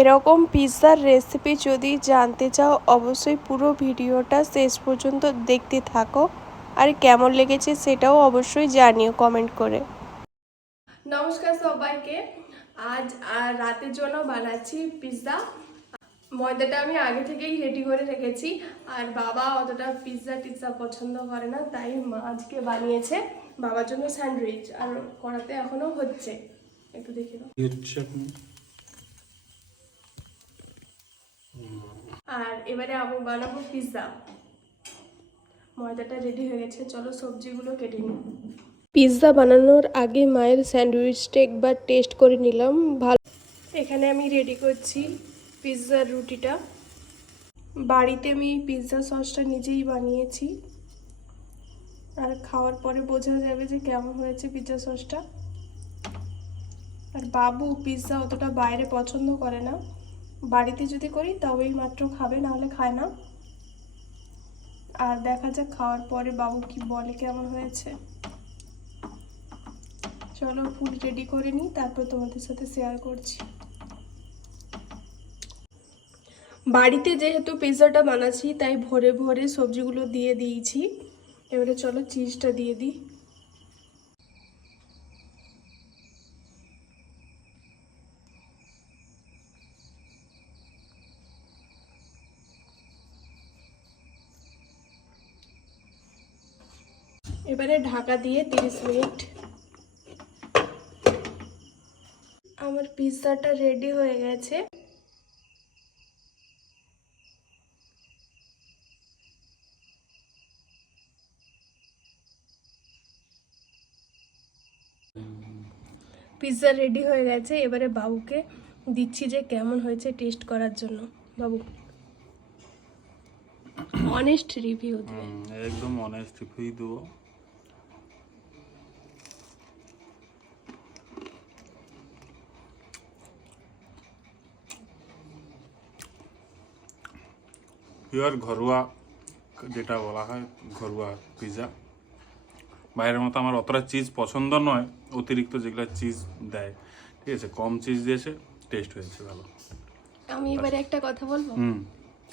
এরকম পিৎজার রেসিপি যদি জানতে চাও অবশ্যই পুরো ভিডিওটা শেষ পর্যন্ত দেখতে থাকো। আর কেমন লেগেছে সেটাও অবশ্যই জানিও কমেন্ট করে। নমস্কার সবাইকে। আজ আর রাতের জন্য বানাচ্ছি পিৎজা। ময়দাটা আমি আগে থেকেই রেডি করে রেখেছি। আর বাবা অতটা পিৎজা টিৎজা পছন্দ করে না তাই মা আজকে বানিয়েছে। বাবার জন্য স্যান্ডউইচ আর করাতে এখনও হচ্ছে। একটু দেখে দাও হচ্ছে এখন আর এবারে আমি বানাবো পিৎজা ময়দাটা রেডি হয়ে গেছে চলো সবজিগুলো কেটে নিই। পিৎজা বানানোর আগে মায়ের স্যান্ডউইচটা একবার টেস্ট করে নিলাম। ভালো এখানে আমি রেডি করছি পিৎজার রুটিটা। বাড়িতে আমি পিৎজা সসটা নিজেই বানিয়েছি। আর খাওয়ার পরে বোঝা যাবে যে কেমন হয়েছে পিৎজা সসটা আর বাবু পিৎজা অতটা বাইরে পছন্দ করে না। বাড়িতে যদি করি তবেই মাত্র খাবে, নাহলে খায় না। আর দেখা যাক খাওয়ার পরে বাবু কি বলে, কেমন হয়েছে। চলো ফুল রেডি করে নিই, তারপর তোমাদের সাথে শেয়ার করছি। বাড়িতে যেহেতু পিৎজাটা বানাচ্ছি, তাই ভোরে ভরে সবজিগুলো দিয়ে দিয়েছি। এবারে চলো চিজটা দিয়ে দিই। এবারে ঢাকা দিয়ে তিরিশ মিনিট। আমার পিৎজাটা রেডি হয়ে গেছে। পিৎজা রেডি হয়ে গেছে। এবারে বাবুকে দিচ্ছি যে কেমন হয়েছে টেস্ট করার জন্য। বাবু অনেস্ট রিভিউ দেবে। একদম অনেস্ট রিভিউ দেবো। পিওর ঘরোয়া যেটা বলা হয় ঘরোয়া পিৎজা বাইরের মতো আমার অতটা চিজ পছন্দ নয় অতিরিক্ত যেগুলো চিজ দেয়। ঠিক আছে কম চিজ দিয়েছে টেস্ট হয়েছে ভালো। আমি এবারে একটা কথা বলব?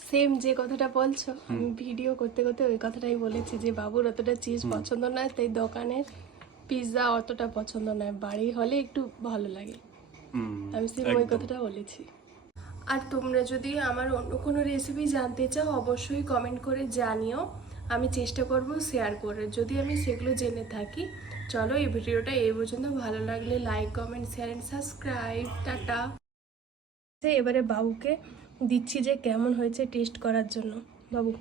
সেম যে কথাটা বলছো আমি ভিডিও করতে করতে ওই কথাটাই বলেছি যে বাবুর অতটা চিজ পছন্দ নয় তাই দোকানের পিৎজা অতটা পছন্দ নয়। বাড়ি হলে একটু ভালো লাগে। আমি সেম ওই কথাটা বলেছি। আর তোমরা যদি আমার অন্য কোনো রেসিপি জানতে চাও, অবশ্যই কমেন্ট করে জানিও। আমি চেষ্টা করব শেয়ার করে যদি আমি সেগুলো জেনে থাকি, চলো এই ভিডিওটা এই পর্যন্ত। ভালো লাগলে like comment share and subscribe tata. এবারে বাবুকে দিচ্ছি যে কেমন হয়েছে টেস্ট করার জন্য। বাবু।